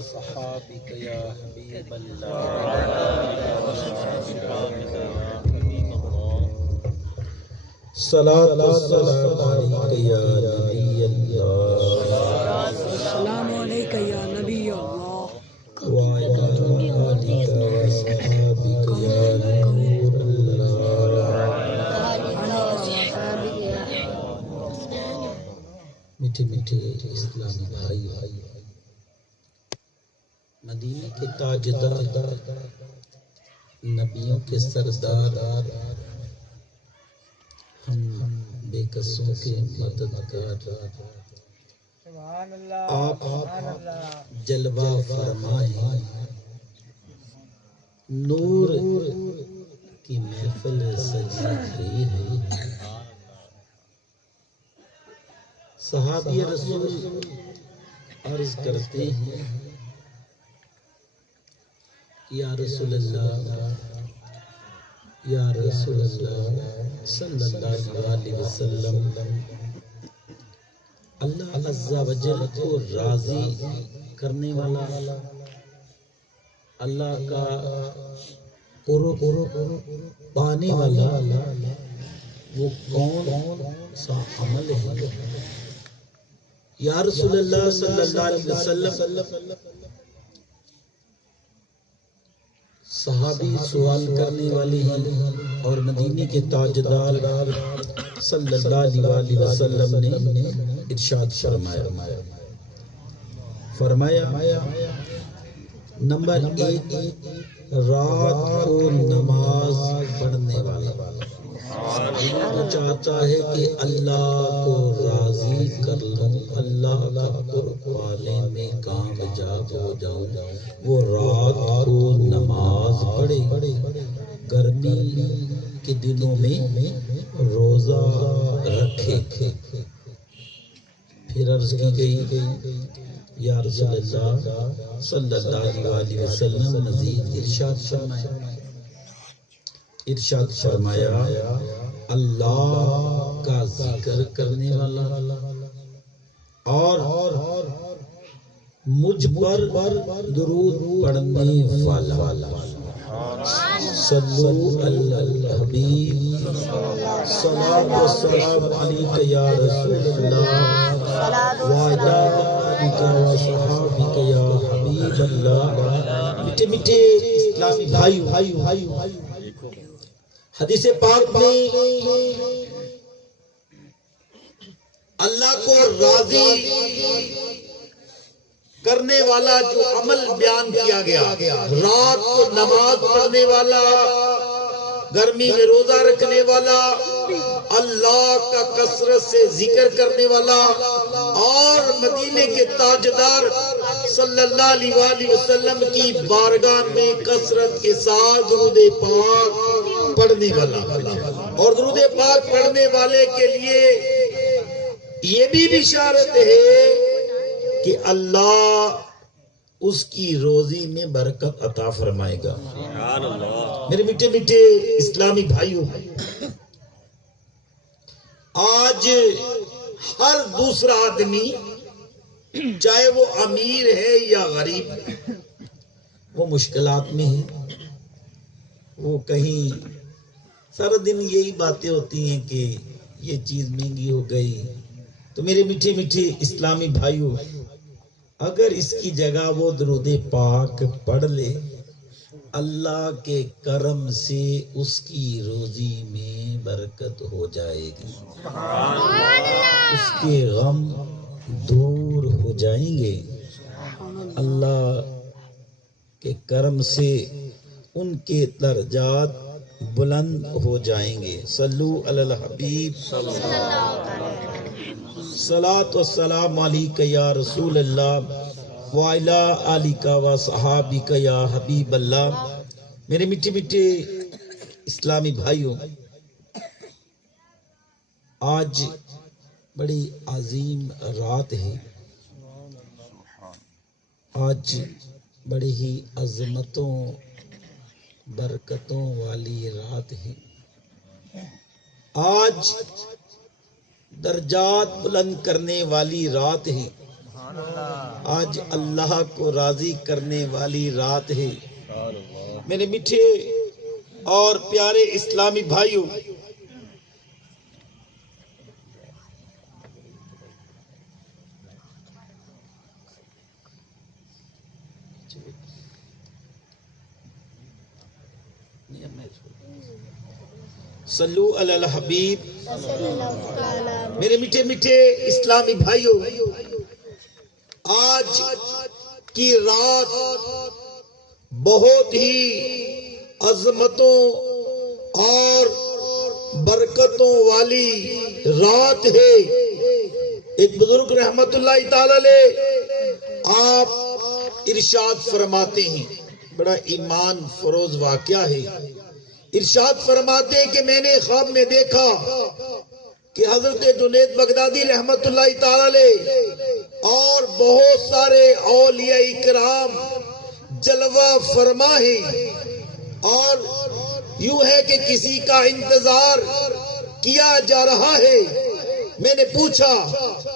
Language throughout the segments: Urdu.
وصحابك يا حبيب الله وعلى آلك وصحابك يا حبيب الله صلاة والسلام عليك يا نبي الله السلام عليك يا نبي الله وعلى آلك وصحابك يا نور الله میٹھے میٹھے اسلامی بھائی مدینے کے تاجدار نبیوں کے سردار ہم بے کسوں کے مددگار آپ جلوہ فرمائیں نور کی محفل سجی ہوئی ہے صحابی رسول عرض کرتے ہیں یا رسول اللہ یا رسول اللہ صلی اللہ علیہ وسلم اللہ عز و جل کو راضی کرنے والا اللہ کا قرب پانے والا وہ کون سا عمل ہے یا رسول اللہ صلی اللہ علیہ وسلم صحابی سوال کرنے والے ہیں اور مدینے کے تاجدار صلی اللہ علیہ وسلم نے ارشاد فرمایا نمبر 1 رات کو نماز پڑھنے والا وہ چاہتا ہے کہ اللہ کو راضی کر لوں اللہ کا قرب پانے میں کامیاب ہو جاؤں وہ رات کو نماز پڑھے گرمی کے دنوں میں روزہ رکھے پھر عرض کی گئی یا رسول اللہ صلی اللہ علیہ وسلم مزید ارشاد فرمایا اللہ کا ذکر کرنے والا اور مجھ پر درود پڑھنے والا صلو علی الحبیب صلاۃ و سلام علیک یا رسول اللہ وعلی آلک و صحابک یا حبیب اللہ میٹھے میٹھے اسلامی بھائی حدیث پاک میں اللہ کو راضی کرنے والا جو عمل بیان کیا گیا رات کو نماز پڑھنے والا گرمی میں روزہ رکھنے والا اللہ کا کثرت سے ذکر کرنے والا اور مدینے کے تاجدار صلی اللہ علیہ وسلم کی بارگاہ میں کثرت کے ساتھ درود پاک پڑھنے والا اور درود پاک پڑھنے والے کے لیے یہ بھی بشارت ہے کہ اللہ اس کی روزی میں برکت عطا فرمائے گا میرے میٹھے میٹھے اسلامی بھائیوں آج ہر دوسرا آدمی چاہے وہ امیر ہے یا غریب وہ مشکلات میں ہے وہ کہیں سارا دن یہی باتیں ہوتی ہیں کہ یہ چیز مہنگی ہو گئی تو میرے میٹھے میٹھے اسلامی بھائیوں اگر اس کی جگہ وہ درود پاک پڑھ لے اللہ کے کرم سے اس کی روزی میں برکت ہو جائے گی اس کے غم دور ہو جائیں گے اللہ کے کرم سے ان کے درجات بلند ہو جائیں گے صلو علی الحبیب صلاۃ و سلام علیک یا رسول اللہ وعلی آلک و صحابک یا حبیب اللہ میرے میٹھے میٹھے اسلامی بھائیوں آج بڑی عظیم رات ہے آج بڑی ہی عظمتوں برکتوں والی رات ہے آج درجات بلند کرنے والی رات ہے آج اللہ کو راضی کرنے والی رات ہے۔ میرے میٹھے اور پیارے اسلامی بھائیوں، صلو علی الحبیب۔ میرے میٹھے میٹھے اسلامی بھائیوں، آج کی رات بہت ہی عظمتوں اور برکتوں والی رات ہے۔ ایک بزرگ رحمت اللہ تعالی علیہ آپ ارشاد فرماتے ہیں، بڑا ایمان فروز واقعہ ہے۔ ارشاد فرماتے ہیں کہ میں نے خواب میں دیکھا کہ حضرت جنید بغدادی رحمت اللہ تعالی علیہ اور بہت سارے اولیاء کرام جلوہ فرما ہیں، اور یوں ہے کہ کسی کا انتظار کیا جا رہا ہے۔ میں نے پوچھا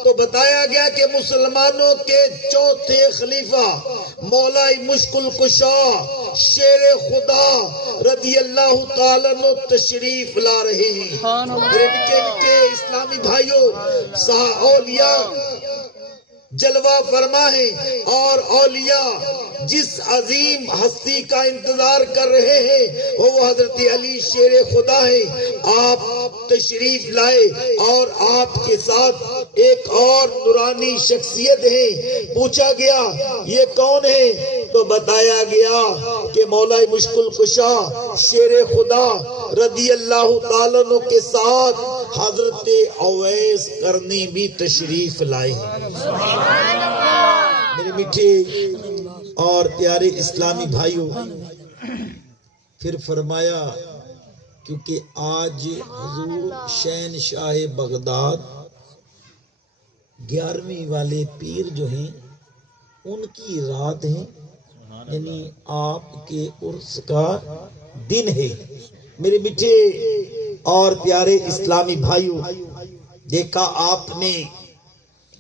تو بتایا گیا کہ مسلمانوں کے چوتھے خلیفہ مولا مشکل کشا شیر خدا رضی اللہ تعالیٰ عنہ تشریف لا رہے ہیں۔ میرے میٹھے میٹھے اسلامی بھائیوں، اولیاء جلوہ فرما ہے، اور اولیاء جس عظیم ہستی کا انتظار کر رہے ہیں وہ حضرت علی شیر خدا ہے۔ آپ تشریف لائے اور آپ کے ساتھ ایک اور نورانی شخصیت ہے۔ پوچھا گیا یہ کون ہے تو بتایا گیا کہ مولا مشکل کشا شیر خدا رضی اللہ تعالیٰ عنہ کے ساتھ حضرت اویس کرنی بھی تشریف لائے ہیں۔ میرے میٹھے اور پیارے اسلامی بھائیوں، پھر فرمایا کیونکہ آج حضور شہنشاہ بغداد 11ویں والے پیر جو ہیں ان کی رات ہے، یعنی آپ کے عرس کا دن ہے۔ میرے میٹھے اور پیارے اسلامی بھائیوں، دیکھا آپ نے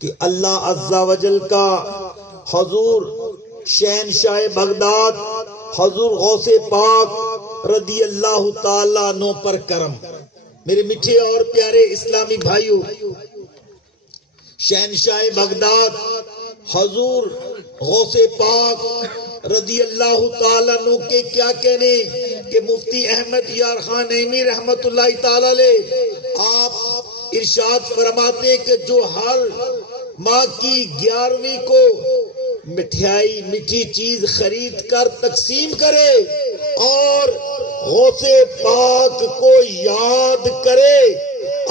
کہ اللہ عز و جل کا حضور شہنشاہ بغداد حضور غوث پاک رضی اللہ تعالیٰ عنہ پر کرم۔ میرے میٹھے اور پیارے اسلامی بھائیوں، شہنشاہ بغداد حضور غوث پاک رضی اللہ تعالیٰ عنہ کے کیا کہنے کہ مفتی احمد یار خان نعیمی رحمت اللہ تعالیٰ علیہ آپ ارشاد فرماتے ہیں کہ جو ہر ماہ کی 11ویں کو مٹھائی میٹھی چیز خرید کر تقسیم کرے اور غوث پاک کو یاد کرے،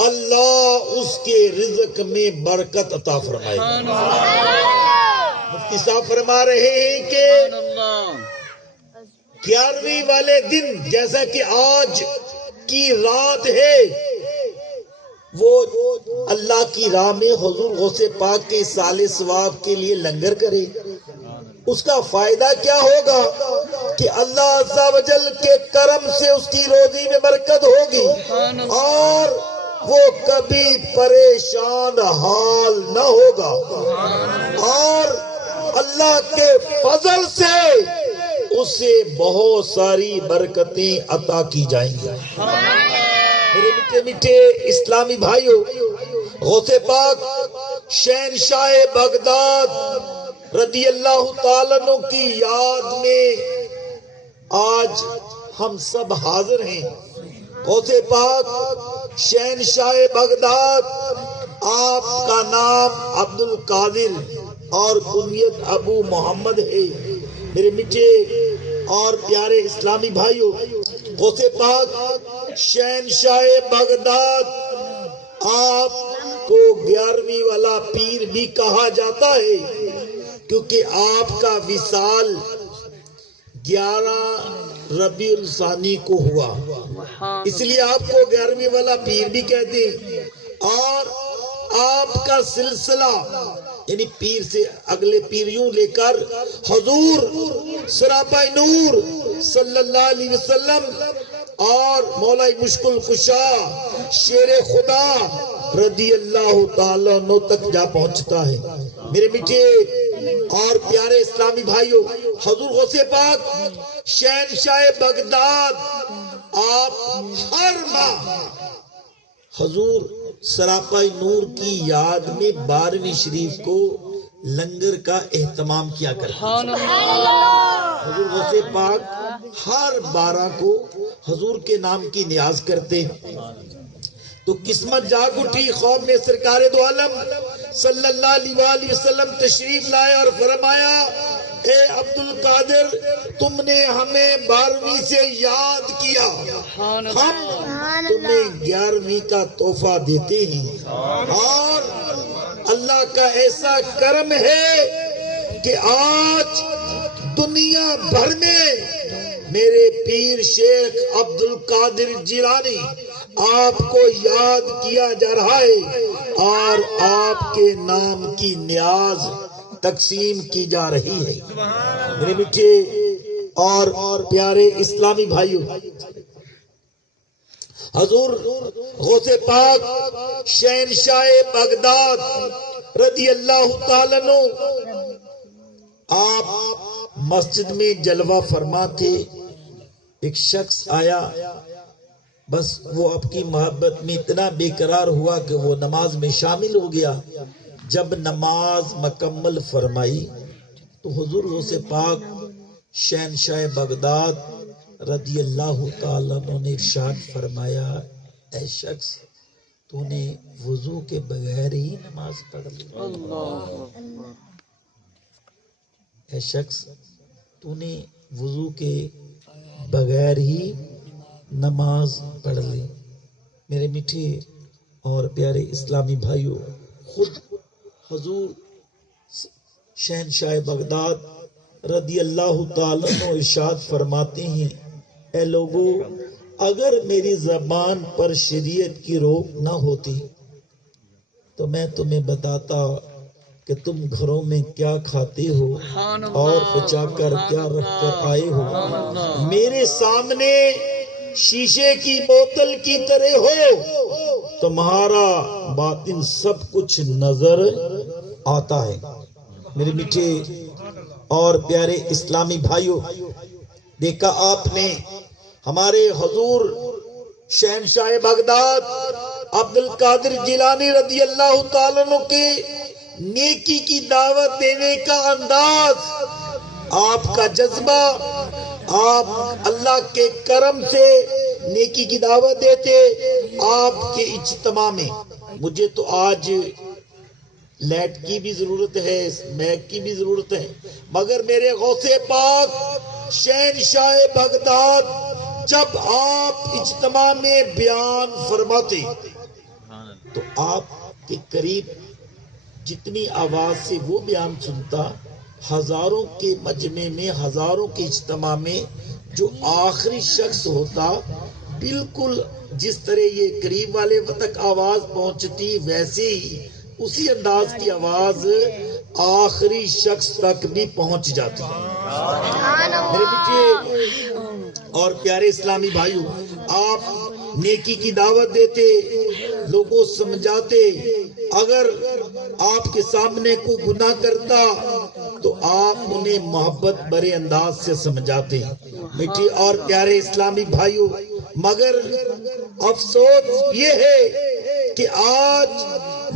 اللہ اس کے رزق میں برکت عطا فرمائے۔ مفتی صاحب فرما رہے ہیں کہ 11ویں والے دن جیسا کہ آج کی رات ہے، وہ اللہ کی راہ میں حضور غوث پاک کے سال ثواب کے لیے لنگر کرے۔ اس کا فائدہ کیا ہوگا کہ اللہ عز و جل کے کرم سے اس کی روزی میں برکت ہوگی اور وہ کبھی پریشان حال نہ ہوگا، اور اللہ کے فضل سے اسے بہت ساری برکتیں عطا کی جائیں گی۔ میرے میٹھے میٹھے اسلامی بھائیوں، غوث پاک شہنشاہ بغداد رضی اللہ تعالیٰ عنہ کی یاد میں آج ہم سب حاضر ہیں۔ غوث پاک شہنشاہ بغداد، آپ کا نام عبد القادر اور کنیت ابو محمد ہے۔ میرے میٹھے اور پیارے اسلامی بھائیوں، غوث پاک شہنشاہ بغداد آپ کو 11ویں والا پیر بھی کہا جاتا ہے، کیونکہ آپ کا وصال 11 ربیع الثانی کو ہوا، اس لیے آپ کو 11ویں والا پیر بھی کہتے ہیں۔ اور آپ کا سلسلہ یعنی پیر سے اگلے پیر یوں لے کر حضور سراپا نور صلی اللہ علیہ وسلم اور مولا مشکل کشا شیر خدا رضی اللہ تعالیٰ عنہ تک جا پہنچتا ہے۔ میرے میٹھے اور پیارے اسلامی بھائیوں، حضور غوث پاک شہنشاہ بغداد آپ ہر ماہ حضور سراپائی نور کی یاد میں 12ویں شریف کو لنگر کا اہتمام کیا کرتے ہیں۔ حضور غوث پاک ہر 12 کو حضور کے نام کی نیاز کرتے ہیں۔ تو قسمت جاگ اٹھی، خواب میں سرکار دو عالم صلی اللہ علیہ وآلہ وسلم تشریف لائے اور فرمایا، اے عبد القادر، تم نے ہمیں 12ویں سے یاد کیا، ہم تمہیں 11ویں کا تحفہ دیتے ہیں، اور اللہ کا ایسا کرم ہے کہ آج دنیا بھر میں میرے پیر شیخ عبد القادر جیلانی آپ کو یاد کیا جا رہا ہے اور آپ کے نام کی نیاز تقسیم کی جا رہی ہے۔ میرے میٹھے اور پیارے اسلامی بھائیوں، حضور غوث پاک شہنشاہ بغداد رضی اللہ تعالیٰ عنہ آپ مسجد میں جلوہ فرما تھے۔ ایک شخص آیا، بس وہ آپ کی محبت میں اتنا بے قرار ہوا کہ وہ نماز میں شامل ہو گیا۔ جب نماز مکمل فرمائی تو حضور غوث پاک شہنشاہ بغداد رضی اللہ تعالیٰ عنہ نے ارشاد فرمایا، اے شخص، تو نے وضو کے بغیر ہی نماز پڑھ لی۔ اے شخص، تو نے وضو کے بغیر ہی نماز پڑھ لی۔ میرے میٹھے اور پیارے اسلامی بھائیوں، خود حضور شہنشاہ بغداد رضی اللہ تعالیٰ عنہ ارشاد فرماتے ہیں، اے لوگو، اگر میری زبان پر شریعت کی روک نہ ہوتی تو میں تمہیں بتاتا کہ تم گھروں میں کیا کھاتے ہو اور بچا کر کیا رکھ کر آئے ہو۔ میرے سامنے شیشے کی بوتل کی طرح ہو، تمہارا باطن سب کچھ نظر آتا ہے۔ میرے میٹھے اور پیارے اسلامی بھائیوں، دیکھا آپ نے ہمارے حضور شہنشاہ بغداد عبد القادر جیلانی رضی اللہ تعالیٰ عنہ کے نیکی کی دعوت دینے کا انداز، آپ کا جذبہ، آپ اللہ کے کرم سے نیکی کی دعوت دیتے۔ آپ کے اجتماع میں مجھے تو آج لائٹ کی بھی ضرورت ہے، میک کی بھی ضرورت ہے، مگر میرے غوث پاک شہنشاہ بغداد جب آپ اجتماع میں بیان فرماتے تو آپ کے قریب جتنی آواز سے وہ بیان سنتا، ہزاروں کے مجمع میں، ہزاروں کے اجتماع میں جو آخری شخص ہوتا، بالکل جس طرح یہ قریب والے تک آواز پہنچتی، ویسے ہی اسی انداز کی آواز آخری شخص تک بھی پہنچ جاتی ہے۔ میرے بچے اور پیارے اسلامی بھائیوں، آپ نیکی کی دعوت دیتے، لوگوں سمجھاتے، اگر آپ کے سامنے کوئی گناہ کرتا تو آپ انہیں محبت بھرے انداز سے سمجھاتے۔ میٹھے اور پیارے اسلامی بھائیوں، مگر افسوس یہ ہے کہ آج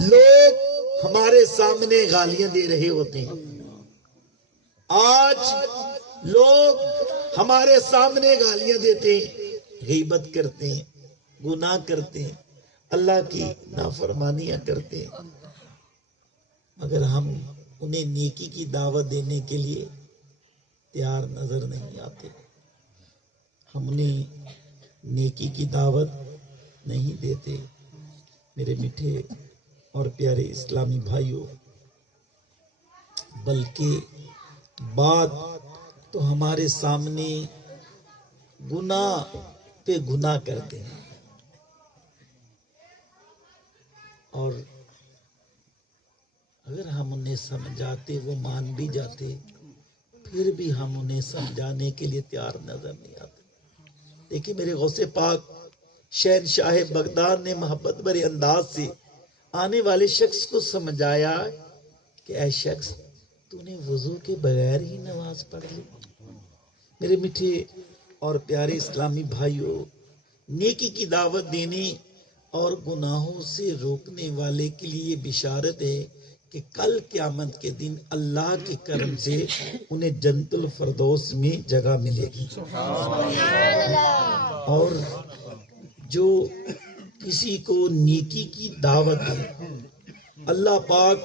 لوگ ہمارے سامنے گالیاں دے رہے ہوتے ہیں، آج لوگ ہمارے سامنے گالیاں دیتے ہیں، غیبت کرتے ہیں، گناہ کرتے ہیں، اللہ کی نافرمانیاں کرتے ہیں، مگر ہم انہیں نیکی کی دعوت دینے کے لیے تیار نظر نہیں آتے، ہم انہیں نیکی کی دعوت نہیں دیتے۔ میرے میٹھے اور پیارے اسلامی بھائیوں، بلکہ بات تو ہمارے سامنے گناہ پہ گناہ کرتے ہیں، اور اگر ہم انہیں سمجھاتے، وہ مان بھی جاتے، پھر بھی ہم انہیں سمجھانے کے لیے تیار نظر نہیں آتے۔ دیکھیں میرے غوث پاک شہنشاہ بغداد نے محبت بھرے انداز سے آنے والے شخص کو سمجھایا کہ اے شخص تو نے وضو کے بغیر ہی نماز پڑھ لی۔ میرے میٹھے اور پیارے اسلامی بھائیوں، نیکی کی دعوت دینے اور گناہوں سے روکنے والے کے لیے بشارت ہے کہ کل قیامت کے دن اللہ کے کرم سے انہیں جنت الفردوس میں جگہ ملے گی۔ اور جو کسی کو نیکی کی دعوت دے، اللہ پاک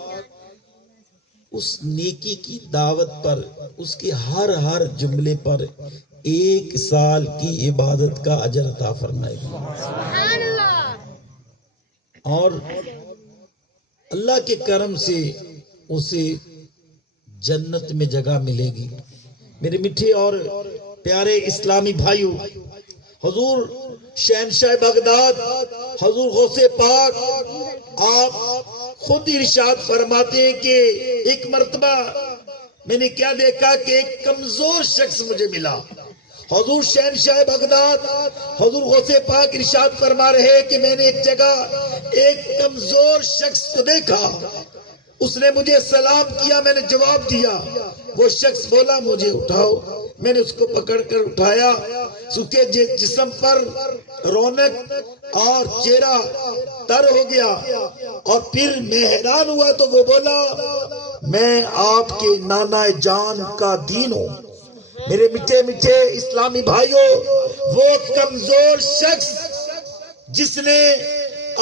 اس نیکی کی دعوت پر، اس کے ہر جملے پر 1 سال کی عبادت کا اجر عطا فرمائے گا، اور اللہ کے کرم سے اسے جنت میں جگہ ملے گی۔ میرے میٹھے اور پیارے اسلامی بھائیوں، حضور شہنشاہ بغداد، حضور غوث پاک، آپ خود ارشاد فرماتے ہیں کہ ایک مرتبہ میں نے کیا دیکھا کہ ایک کمزور شخص مجھے ملا۔ حضور شہنشاہ بغداد، حضور غوث پاک ارشاد فرما رہے کہ میں نے ایک جگہ ایک کمزور شخص کو دیکھا، اس نے مجھے سلام کیا، میں نے جواب دیا، وہ شخص بولا مجھے اٹھاؤ، میں نے اس کو پکڑ کر اٹھایا، اس کے جسم پر رونق اور چہرہ تر ہو گیا، اور پھر میں حیران ہوا تو وہ بولا میں آپ کے نانا جان کا دین ہوں۔ میرے میٹھے میٹھے اسلامی بھائیوں، وہ کمزور شخص جس نے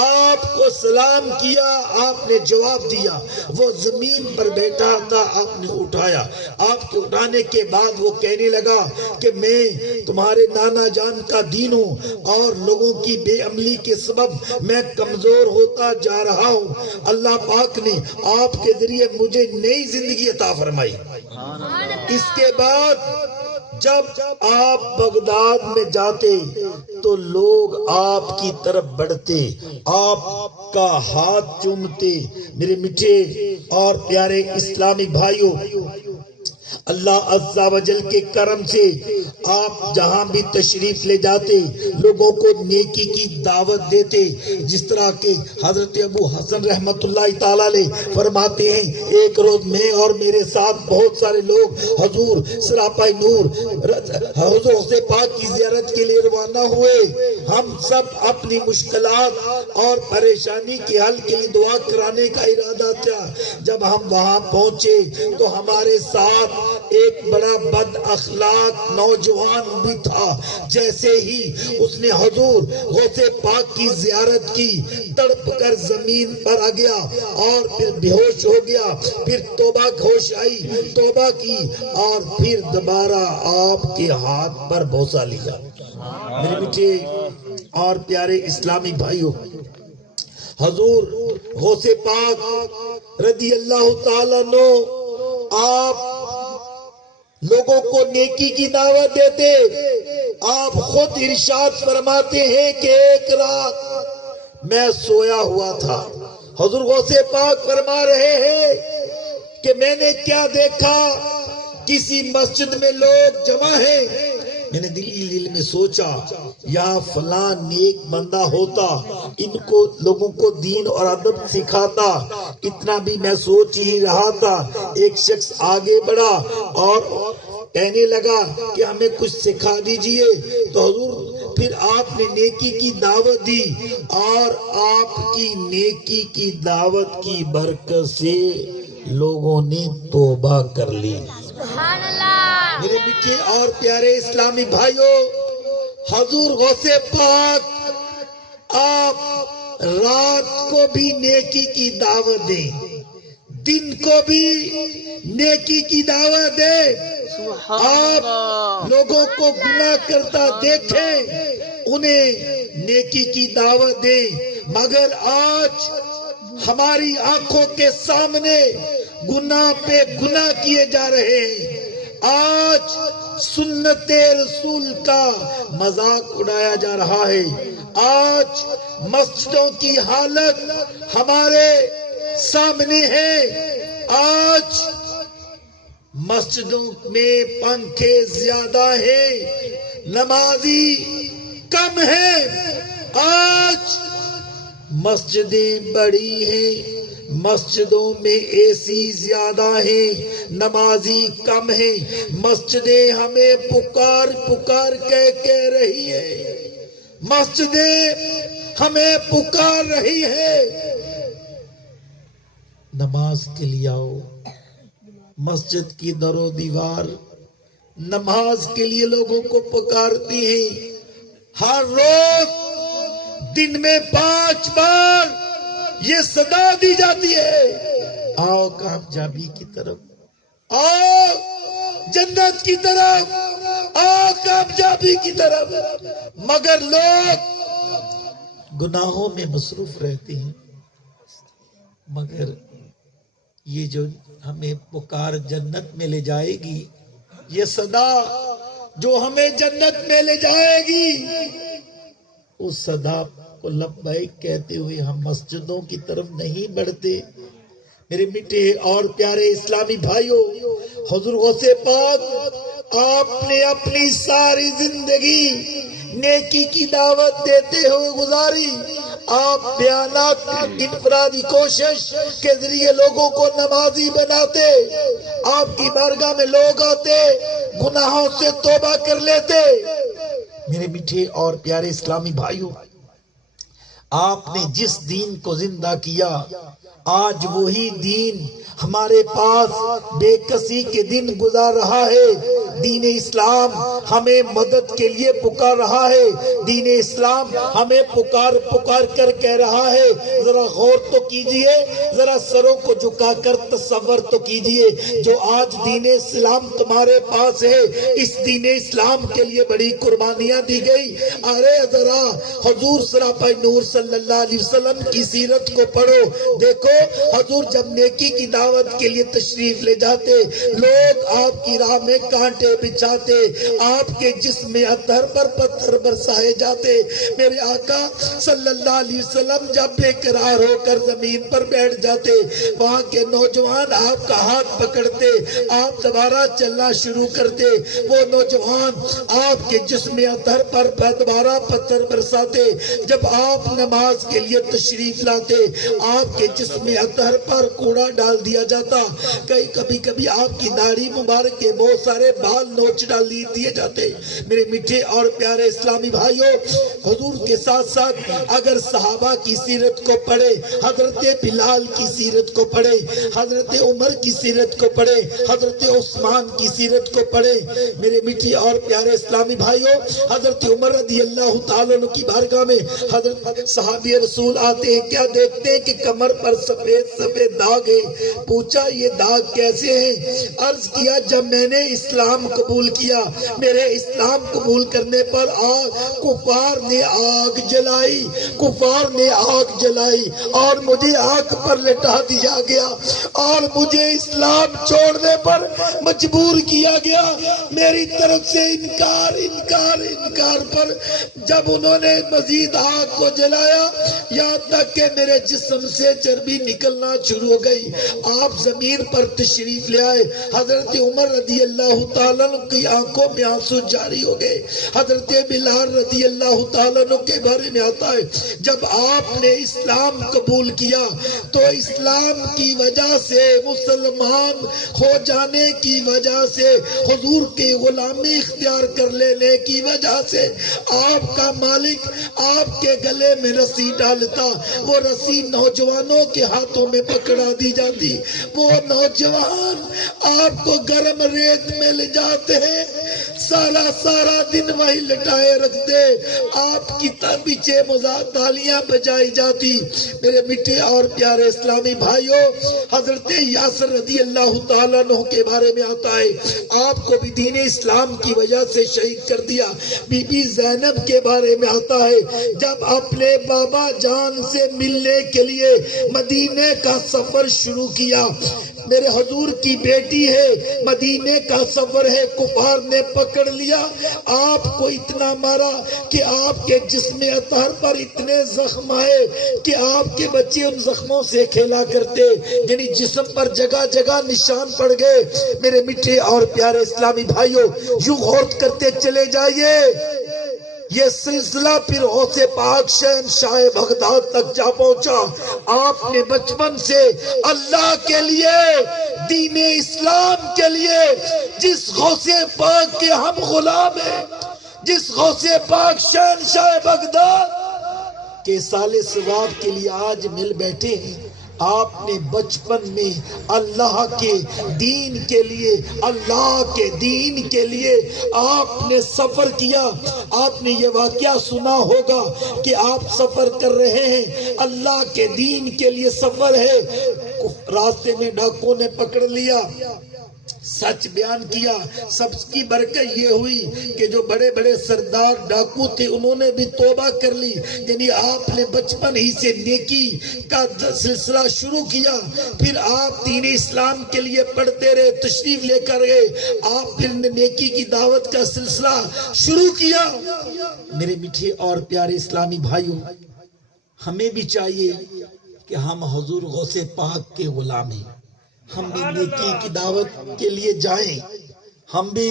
آپ کو سلام کیا، آپ نے جواب دیا، وہ زمین پر بیٹھا تھا، آپ نے اٹھایا، آپ کے اٹھانے کے بعد وہ کہنے لگا کہ میں تمہارے نانا جان کا دین ہوں، اور لوگوں کی بے عملی کے سبب میں کمزور ہوتا جا رہا ہوں، اللہ پاک نے آپ کے ذریعے مجھے نئی زندگی عطا فرمائی۔ اس کے بعد جب آپ بغداد میں جاتے تو لوگ آپ کی طرف بڑھتے، آپ کا ہاتھ چومتے۔ میرے میٹھے اور پیارے اسلامی بھائیوں، اللہ عز و جل کے کرم سے آپ جہاں بھی تشریف لے جاتے لوگوں کو نیکی کی دعوت دیتے، جس طرح کہ حضرت ابو حسن رحمت اللہ تعالی علیہ فرماتے ہیں ایک روز میں اور میرے ساتھ بہت سارے لوگ حضور سراپائی نور حضور سے پاک کی زیارت کے لیے روانہ ہوئے۔ ہم سب اپنی مشکلات اور پریشانی کے حل کے لیے دعا کرانے کا ارادہ تھا۔ جب ہم وہاں پہنچے تو ہمارے ساتھ ایک بڑا بد اخلاق نوجوان بھی تھا۔ جیسے ہی اس نے حضور غوث پاک کی زیارت کی، تڑپ کر زمین پر آ گیا اور پھر بے ہوش ہو گیا، پھر توبہ ہوش آئی، توبہ کی، اور پھر دوبارہ آپ کے ہاتھ پر بوسہ لیا۔ میرے میٹھے اور پیارے اسلامی بھائیوں، حضور غوث پاک رضی اللہ تعالیٰ عنہ آپ لوگوں کو نیکی کی دعوت دیتے۔ آپ خود ارشاد فرماتے ہیں کہ ایک رات میں سویا ہوا تھا، حضور غوث پاک فرما رہے ہیں کہ میں نے کیا دیکھا، کسی مسجد میں لوگ جمع ہیں، میں نے دل میں سوچا یا فلاں نیک بندہ ہوتا، ان کو لوگوں کو دین اور ادب سکھاتا۔ اتنا بھی میں سوچ ہی رہا تھا، ایک شخص آگے بڑھا اور کہنے لگا کہ ہمیں کچھ سکھا دیجئے، تو حضور پھر آپ نے نیکی کی دعوت دی، اور آپ کی نیکی کی دعوت کی برکت سے لوگوں نے توبہ کر لی۔ سبحان اللہ۔ میرے میٹھے اور پیارے اسلامی بھائیوں، حضور غوث پاک آپ رات کو بھی نیکی کی دعوت دیں، دن کو بھی نیکی کی دعوت دیں۔ آپ لوگوں کو گناہ کرتا دیکھیں، انہیں نیکی کی دعوت دیں، مگر آج ہماری آنکھوں کے سامنے گناہ پہ گناہ کیے جا رہے ہیں۔ آج سنت رسول کا مذاق اڑایا جا رہا ہے۔ آج مسجدوں کی حالت ہمارے سامنے ہے۔ آج مسجدوں میں پنکھے زیادہ ہیں، نمازی کم ہیں۔ آج مسجدیں بڑی ہیں، مسجدوں میں اے سی زیادہ ہیں، نمازی کم ہیں، مسجدیں ہمیں پکار پکار کہہ رہی ہیں، مسجدیں ہمیں پکار رہی ہے، نماز کے لیے آؤ۔ مسجد کی در و دیوار نماز کے لیے لوگوں کو پکارتی ہیں، ہر روز دن میں 5 بار یہ صدا دی جاتی ہے، آؤ کامیابی کی طرف، آؤ جنت کی طرف، آؤ کامیابی کی طرف، مگر لوگ گناہوں میں مصروف رہتے ہیں۔ مگر یہ جو ہمیں پکار جنت میں لے جائے گی، یہ صدا جو ہمیں جنت میں لے جائے گی، اس صدا کو لبیک کہتے ہوئے ہم مسجدوں کی طرف نہیں بڑھتے۔ میرے میٹھے اور پیارے اسلامی بھائیوں، حضور غوث پاک آپ نے اپنی ساری زندگی نیکی کی دعوت دیتے ہوئے گزاری۔ آپ بیانات انفرادی کوشش کے ذریعے لوگوں کو نمازی بناتے، آپ کی بارگاہ میں لوگ آتے، گناہوں سے توبہ کر لیتے۔ میرے میٹھے اور پیارے اسلامی بھائیوں، آپ نے جس دین کو زندہ کیا، آج وہی دین ہمارے پاس بے کسی کے دن گزار رہا ہے۔ دین اسلام ہمیں مدد کے لیے پکار رہا ہے، دین اسلام ہمیں پکار پکار کر کہہ رہا ہے، ذرا غور تو کیجئے، ذرا سروں کو جھکا کر تصور تو کیجئے، جو آج دین اسلام تمہارے پاس ہے، اس دین اسلام کے لیے بڑی قربانیاں دی گئی۔ ارے ذرا حضور سراپا نور صلی اللہ علیہ وسلم کی سیرت کو پڑھو، دیکھو حضور جب نیکی کی دعوت کے لیے تشریف لے جاتے، لوگ آپ کی راہ میں کانٹے بچھاتے، آپ کے جسم اطہر پر پتھر برسائے جاتے۔ میرے آقا صلی اللہ علیہ وسلم جب بے قرار ہو کر زمین پر بیٹھ جاتے، وہاں کے نوجوان آپ کا ہاتھ پکڑتے، آپ دوبارہ چلنا شروع کرتے، وہ نوجوان آپ کے جسم اطہر پر دوبارہ پتھر برساتے۔ جب آپ نماز کے لیے تشریف لاتے، آپ کے جسم اطہر پر کوڑا ڈال دیا جاتا، کبھی کبھی آپ کی داڑھی مبارک کے بہت سارے بال نوچ ڈال دیے جاتے۔ میرے میٹھے اور پیارے اسلامی بھائیوں، حضور کے ساتھ ساتھ اگر صحابہ کی سیرت کو پڑھے، حضرت بلال کی سیرت کو پڑھے، حضرت عمر کی سیرت کو پڑھے، حضرت عثمان کی سیرت کو پڑھے، میرے میٹھے اور پیارے اسلامی بھائیوں، حضرت عمر رضی اللہ تعالیٰ عنہ کی بارگاہ میں حضرت صحابی رسول آتے ہیں، کیا دیکھتے ہیں کہ کمر پر سفید سفید داغ ہے۔ پوچھا یہ داغ کیسے ہیں؟ عرض کیا جب میں نے اسلام قبول کیا، میرے اسلام قبول کرنے پر کفار نے آگ جلائی، کفار نے آگ جلائی اور مجھے آگ پر لٹا دیا گیا اور مجھے اسلام چھوڑنے پر مجبور کیا گیا۔ میری طرف سے انکار پر جب انہوں نے مزید آگ کو جلایا، یہاں تک کہ میرے جسم سے چربی نکلنا شروع ہو گئی، آپ زمین پر تشریف لے آئے۔ حضرت عمر رضی اللہ تعالیٰ عنہ کی آنکھوں میں آنسو جاری ہو گئے۔ حضرت بلال رضی اللہ تعالیٰ عنہ کے بارے میں آتا ہے، جب آپ نے اسلام قبول کیا تو اسلام کی وجہ سے، مسلمان ہو جانے کی وجہ سے، حضور کے غلامی اختیار کر لینے کی وجہ سے، آپ کا مالک آپ کے گلے میں رسی ڈالتا، وہ رسی نوجوانوں کے ہاتھوں میں پکڑا دی جاتی، وہ نوجوان آپ کو گرم ریت میں لے جاتے ہیں، سارا دن وہی لٹائے رکھتے، آپ کی پیچھے تالیاں بجائی جاتی۔ میرے میٹھے اور پیارے اسلامی بھائیوں، حضرت یاسر رضی اللہ تعالیٰ عنہ کے بارے میں آتا ہے، آپ کو بھی دین اسلام کی وجہ سے شہید کر دیا۔ بی بی زینب کے بارے میں آتا ہے، جب اپنے بابا جان سے ملنے کے لیے مدینے کا سفر شروع کیا، میرے حضور کی بیٹی ہے، مدینے کا سفر ہے، کفار نے پکڑ لیا، آپ کو اتنا مارا کہ آپ کے جسم اطہر پر اتنے زخم آئے کہ آپ کے بچے ان زخموں سے کھیلا کرتے، یعنی جسم پر جگہ جگہ نشان پڑ گئے۔ میرے میٹھے اور پیارے اسلامی بھائیوں، یوں غور کرتے چلے جائیے، یہ سلسلہ پھر غوث پاک شہنشاہ بغداد تک جا پہنچا. آپ نے بچپن سے اللہ کے لیے، دین اسلام کے لیے، جس غوث پاک کے ہم غلام ہیں، جس غوث پاک شہنشاہ بغداد کے سال ثواب کے لیے آج مل بیٹھے ہیں، آپ نے بچپن میں اللہ کے دین کے لیے، اللہ کے دین کے لیے آپ نے سفر کیا. آپ نے یہ واقعہ سنا ہوگا کہ آپ سفر کر رہے ہیں، اللہ کے دین کے لیے سفر ہے، راستے میں ڈاکوں نے پکڑ لیا، سچ بیان کیا. سب کی برکت یہ ہوئی کہ جو بڑے بڑے سردار ڈاکو تھے انہوں نے بھی توبہ کر لی. یعنی آپ نے بچپن ہی سے نیکی کا سلسلہ شروع کیا. پھر آپ دین اسلام کے لیے پڑھتے رہے، تشریف لے کر گئے، آپ پھر نیکی کی دعوت کا سلسلہ شروع کیا. میرے میٹھے اور پیارے اسلامی بھائیوں، ہمیں بھی چاہیے کہ ہم حضور غوث پاک کے غلام ہیں. ہم بھی نیکی کی دعوت کے لیے جائیں، ہم بھی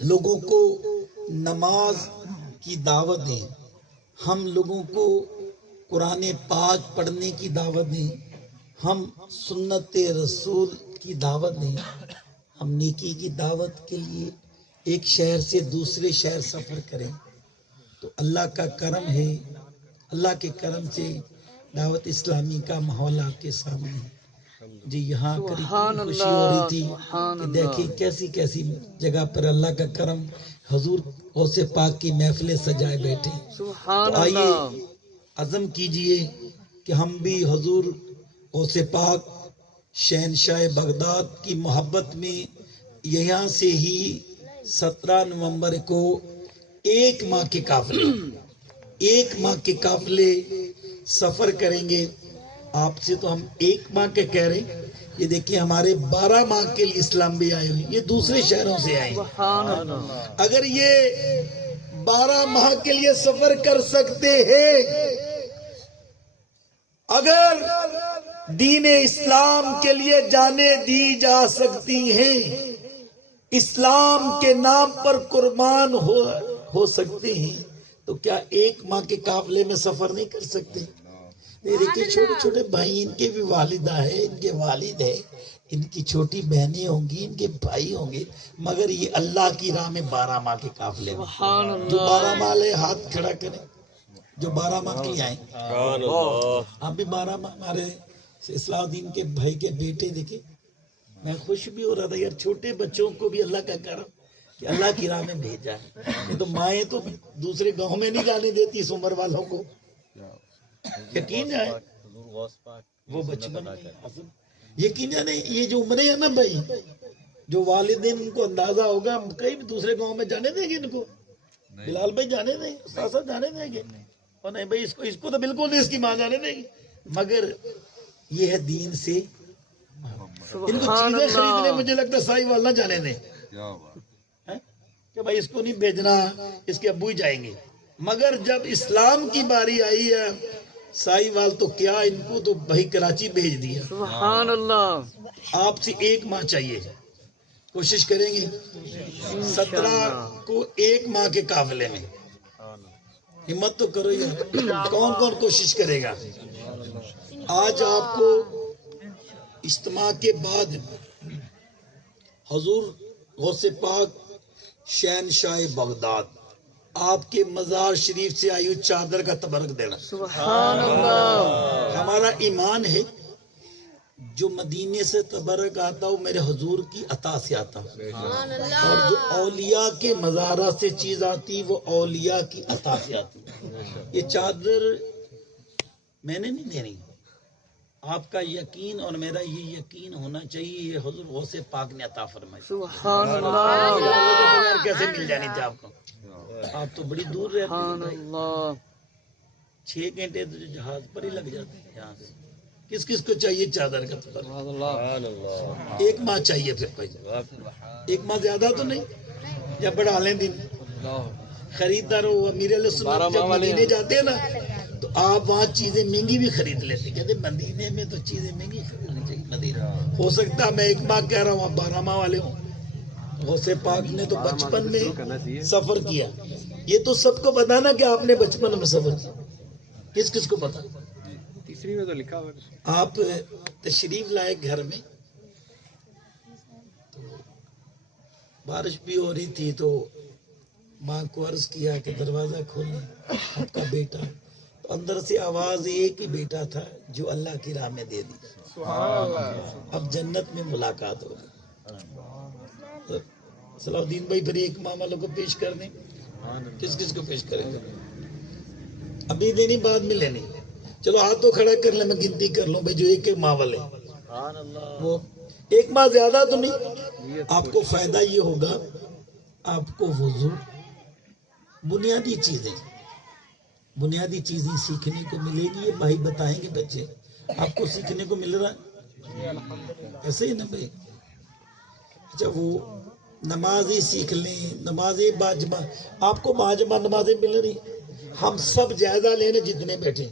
لوگوں کو نماز کی دعوت دیں، ہم لوگوں کو قرآن پاک پڑھنے کی دعوت دیں، ہم سنت رسول کی دعوت دیں. ہم نیکی کی دعوت کے لیے ایک شہر سے دوسرے شہر سفر کریں تو اللہ کا کرم ہے. اللہ کے کرم سے دعوت اسلامی کا ماحول آپ کے سامنے ہے. جی یہاں خوشی ہو رہی تھی کہ دیکھیں کیسی کیسی جگہ پر اللہ کا کرم، حضور غوث پاک کی محفلیں سجائے بیٹھے. تو آئیے عزم کیجئے کہ ہم بھی حضور غوث پاک شہنشاہ بغداد کی محبت میں یہاں سے ہی 17 نومبر کو ایک ماہ کے قافلے سفر کریں گے. آپ سے تو ہم 1 ماہ کے کہہ رہے ہیں، یہ دیکھیں ہمارے 12 ماہ کے لیے اسلام بھی آئے ہوئے، یہ دوسرے شہروں سے آئے ہیں. اگر یہ 12 ماہ کے لیے سفر کر سکتے ہیں، اگر دین اسلام کے لیے جانیں دی جا سکتی ہیں، اسلام کے نام پر قربان ہو سکتے ہیں، تو کیا 1 ماہ کے قافلے میں سفر نہیں کر سکتے؟ دیکھیے چھوٹے چھوٹے بھائی، ان کے بھی والدہ ہے، ان کے والد ہے، ان کی چھوٹی بہنیں ہوں گی، ان کے بھائی ہوں گے، مگر یہ اللہ کی راہ میں 12 ماہ کے قافلے میں. جو 12 ماہ لے ہاتھ کھڑا کریں، جو 12 ماہ کے لیے آئیں. آپ بھی 12 ماہ. ہمارے اصلاح الدین کے بھائی کے بیٹے دیکھے، میں خوش بھی ہو رہا تھا یار، چھوٹے بچوں کو بھی اللہ کا کرم کہ اللہ کی راہ میں بھیجا ہے. یہ تو مائیں تو دوسرے گاؤں میں نہیں جانے دیتی اس عمر والوں کو. یقین ہے وہ بچپن میں یقین ہے نہیں، یہ جو عمریں ہیں نا بھائی، جو والدین ان کو اندازہ ہوگا کئی بھی دوسرے گاؤں میں جانے دیں گے ان کو؟ بلال بھائی جانے دیں گے؟ ساسا جانے دیں گے؟ اور نہیں بھائی اس کو تو بالکل نہیں اس کی ماں جانے دے گی. مگر یہ ہے دین سے ان کو چیزیں خریدنے، مجھے لگتا ہے سائی وال نہ جانے دیں کہ بھائی اس کو نہیں بھیجنا، اس کے ابو ہی جائیں گے. مگر جب اسلام کی باری آئی ہے سائی وال تو کیا، ان کو تو بھائی کراچی بھیج دیا. سبحان اللہ. آپ سے 1 ماہ چاہیے، کوشش کریں گے 17 کو 1 ماہ کے قافلے میں. ہمت تو کرو یار، کون کون کوشش کرے گا؟ آج آپ کو اجتماع کے بعد حضور غوث پاک شہنشاہ بغداد آپ کے مزار شریف سے آئی ہوئی چادر کا تبرک دینا. سبحان اللہ. ہمارا ایمان ہے جو مدینے سے تبرک آتا وہ میرے حضور کی عطا سے آتا، اور جو اولیاء کے مزارہ سے چیز آتی وہ اولیاء کی عطا سے آتی. یہ چادر میں نے نہیں دینی، آپ کا یقین اور میرا یہ یقین ہونا چاہیے یہ حضور غوث پاک نے عطا فرمائی. سبحان اللہ. کیسے مل جانی تھی آپ کو؟ آپ تو بڑی دور رہتے سبحان ہیں، اللہ. 6 گھنٹے تو جہاز پر ہی لگ جاتے ہیں یہاں سے. کس کس کو چاہیے چادر کا تبرک؟ 1 ماہ چاہیے. پھر بھائی 1 ماہ زیادہ تو نہیں، جب بڑھا لیں دن. خریدار ہو امیر علیہ سنت جب مدینے جاتے ہیں نا تو آپ وہاں چیزیں مہنگی بھی خرید لیتے، کہتے مدینے میں تو چیزیں مہنگی خریدنی چاہیے. مدینہ ہو سکتا ہے میں 1 ماہ کہہ رہا ہوں آپ 12 ماہ والے ہوں. غوث پاک نے تو بچپن میں سفر کیا، یہ تو سب کو پتا نا کہ آپ نے بچپن میں سفر کیا. کس کس کو پتا؟ تیسری میں تو لکھا ہوا ہے. آپ تشریف لائے گھر میں تو بارش بھی ہو رہی تھی تو ماں کو عرض کیا کہ دروازہ کھولیں آپ کا بیٹا. تو اندر سے آواز ایک ہی بیٹا تھا جو اللہ کی راہ میں دے دی. اب جنت میں ملاقات ہوگی. صلاح الدین بھائی پھر ایک ماں والوں کو پیش کر دیں. کس کس کو پیش کریں گے؟ ابھی لینی بعد میں لینی. چلو ہاتھ تو کھڑا کر لیں, میں گنتی کر لوں بھائی جو ایک ماں والے. وہ ایک ماں زیادہ تو نہیں. آپ کو فائدہ یہ ہوگا, آپ کو وضو بنیادی چیزیں سیکھنے کو ملے گی. یہ بھائی بتائیں گے بچے آپ کو سیکھنے کو مل رہا ہے ایسے ہی نا بھائی. اچھا وہ نمازیں سیکھ لیں, نمازیں باجمع. آپ کو باجمع نمازیں مل رہی. ہم سب جائزہ لینے جتنے بیٹھے,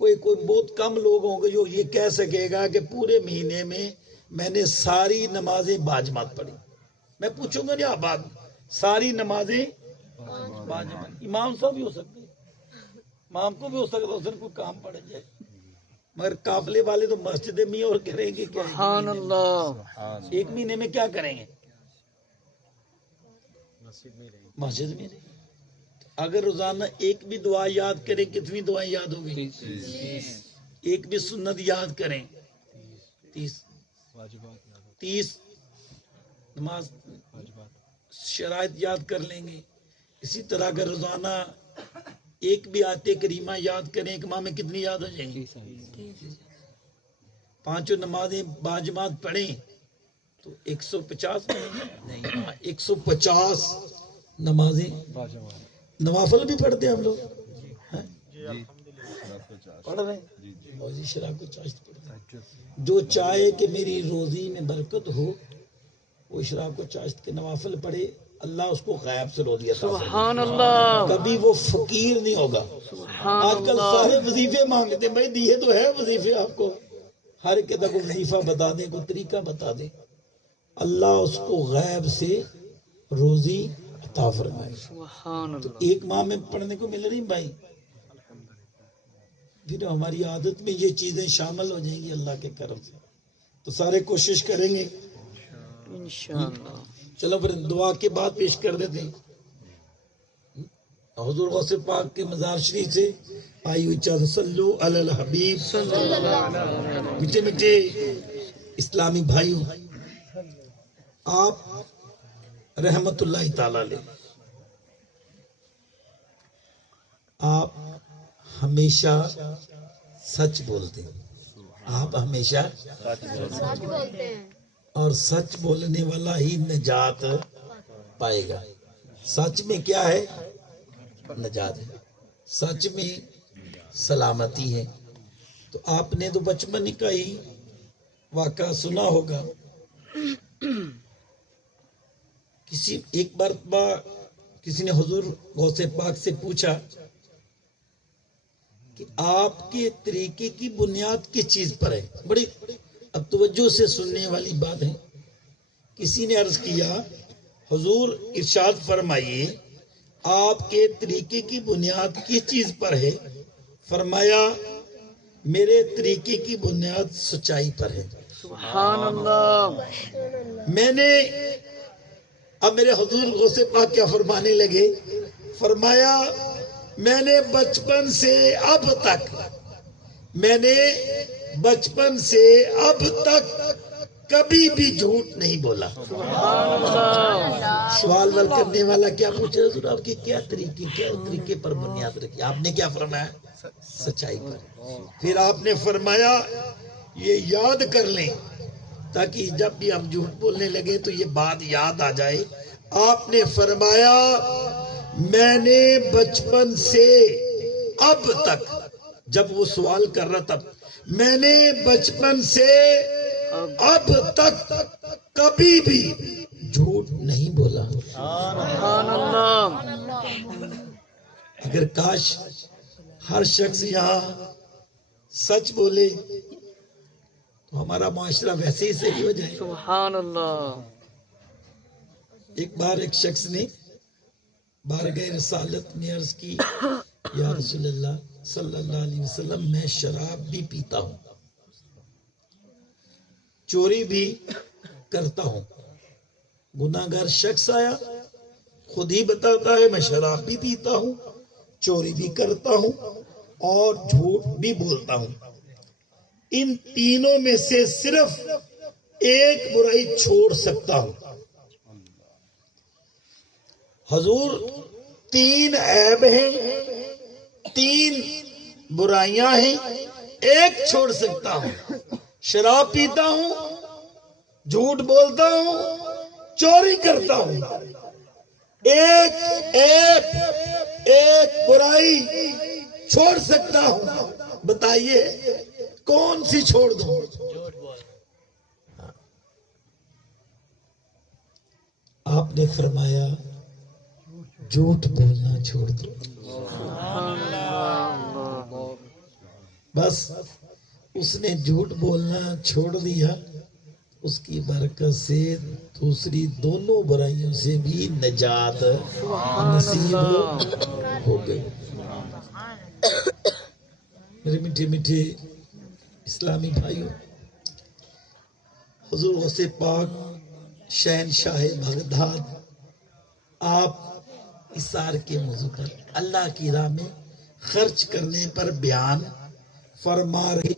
کوئی بہت کم لوگ ہوں گے جو یہ کہہ سکے گا کہ پورے مہینے میں میں نے ساری نمازیں باجماعت پڑھی. میں پوچھوں گا نہیں آباد ساری نمازیں باجماعت. امام صاحب بھی ہو سکتے, امام کو بھی ہو سکتا اس نے کوئی کام پڑ جائے, مگر قافلے والے تو مسجد میں اور کریں گے کیا؟ سبحان اللہ. ایک مہینے میں کیا کریں گے؟ مسجد میں رہیں. اگر روزانہ ایک بھی دعا یاد کریں کتنی دعائیں یاد ہو گئی؟ ایک بھی سنت یاد کریں 30 نماز شرائط یاد کر لیں گے. اسی طرح اگر روزانہ ایک بھی آیت کریمہ یاد کریں ایک ماہ میں کتنی یاد ہو جائیں گی؟ 5 نمازیں باجماعت پڑھیں تو 150 نہیں 150 نمازیں. نوافل بھی پڑھتے ہیں ہم لوگ, پڑھ رہے ہیں اور شراب کو چاشت پڑھتے ہیں. جو چاہے کہ میری روزی میں برکت ہو وہ شراب کو چاشت کے نوافل پڑھے, اللہ اس کو غیب سے روزی عطا فرمائے. سبحان اللہ. کبھی وہ فقیر نہیں ہوگا. آج کل سارے وظیفے مانگتے ہیں, بھائی دیے تو ہے وظیفے آپ کو, ہر ایک کو وظیفہ بتا دیں, کوئی طریقہ بتا دیں. اللہ اس کو غیب سے روزی عطا فرمائے. سبحان تو اللہ. ایک ماہ میں پڑھنے کو مل رہی بھائی. پھر ہماری عادت میں یہ چیزیں شامل ہو جائیں گی اللہ کے کرم سے. تو سارے کوشش کریں گے انشاءاللہ. چلو پھر دعا کے بعد پیش کر دیتے ہیں. حضور غوث پاک کے مزار شریف سے آئی ہوئی چاہت صلو علی الحبیب. میٹھے میٹھے اسلامی بھائیوں, آپ رحمت اللہ تعالی علیہ, آپ ہمیشہ سچ بولتے ہیں. آپ ہمیشہ سچ بولتے ہیں اور سچ بولنے والا ہی نجات پائے گا. سچ میں کیا ہے؟ نجات ہے. سچ میں سلامتی ہے. تو آپ نے تو بچپن کا ہی واقعہ سنا ہوگا. ایک بار کسی نے حضور غوث پاک سے پوچھا کہ آپ کے طریقے کی بنیاد کس چیز پر ہے؟ بڑی اب توجہ سے سننے والی بات ہے. کسی نے عرض کیا حضور ارشاد فرمائیے آپ کے طریقے کی بنیاد کس چیز پر ہے؟ فرمایا میرے طریقے کی بنیاد سچائی پر ہے. سبحان اللہ. میں نے اب میرے حضور غوث پاک کیا فرمانے لگے؟ فرمایا میں نے بچپن سے اب تک کبھی بھی جھوٹ نہیں بولا. سبحان اللہ. سوال وال کرنے والا کیا پوچھ رہا حضور آپ کے کیا طریقے پر بنیاد رکھی؟ آپ نے کیا فرمایا؟ سچائی پر. پھر آپ نے فرمایا یہ یاد کر لیں تاکہ جب بھی ہم جھوٹ بولنے لگے تو یہ بات یاد آ جائے. آپ نے فرمایا میں نے بچپن سے اب تک, جب وہ سوال کر رہا تھا, میں نے بچپن سے اب تک کبھی بھی جھوٹ نہیں بولا. سبحان اللہ. اگر کاش ہر شخص یہاں سچ بولے تو ہمارا معاشرہ ویسے ہی صحیح ہو جائے. سبحان اللہ. ایک بار ایک شخص نے بارگاہ رسالت نے عرض کی یا رسول اللہ صلی اللہ علیہ وسلم میں شراب بھی پیتا ہوں، چوری بھی کرتا ہوں۔ گناہگار شخص آیا، خود ہی بتاتا ہے میں شراب بھی پیتا ہوں، چوری بھی کرتا ہوں اور جھوٹ بھی بولتا ہوں، ان تینوں میں سے صرف ایک برائی چھوڑ سکتا ہوں۔ حضور تین عیب ہیں، تین برائیاں ہیں، ایک چھوڑ سکتا ہوں، شراب پیتا ہوں، جھوٹ بولتا ہوں، چوری کرتا ہوں، ایک عیب ایک برائی چھوڑ سکتا ہوں، بتائیے کون سی چھوڑ دوں؟ آپ نے فرمایا جھوٹ بولنا چھوڑ دو۔ بس اس نے جھوٹ بولنا چھوڑ دیا، اس کی برکت سے دوسری دونوں برائیوں سے بھی نجات نصیب ہو گئی۔ میرے میٹھے میٹھے اسلامی بھائیوں، حضور غوث پاک شہنشاہ بغداد آپ اثار کے موضوع پر اللہ کی راہ میں خرچ کرنے پر بیان فرما رہے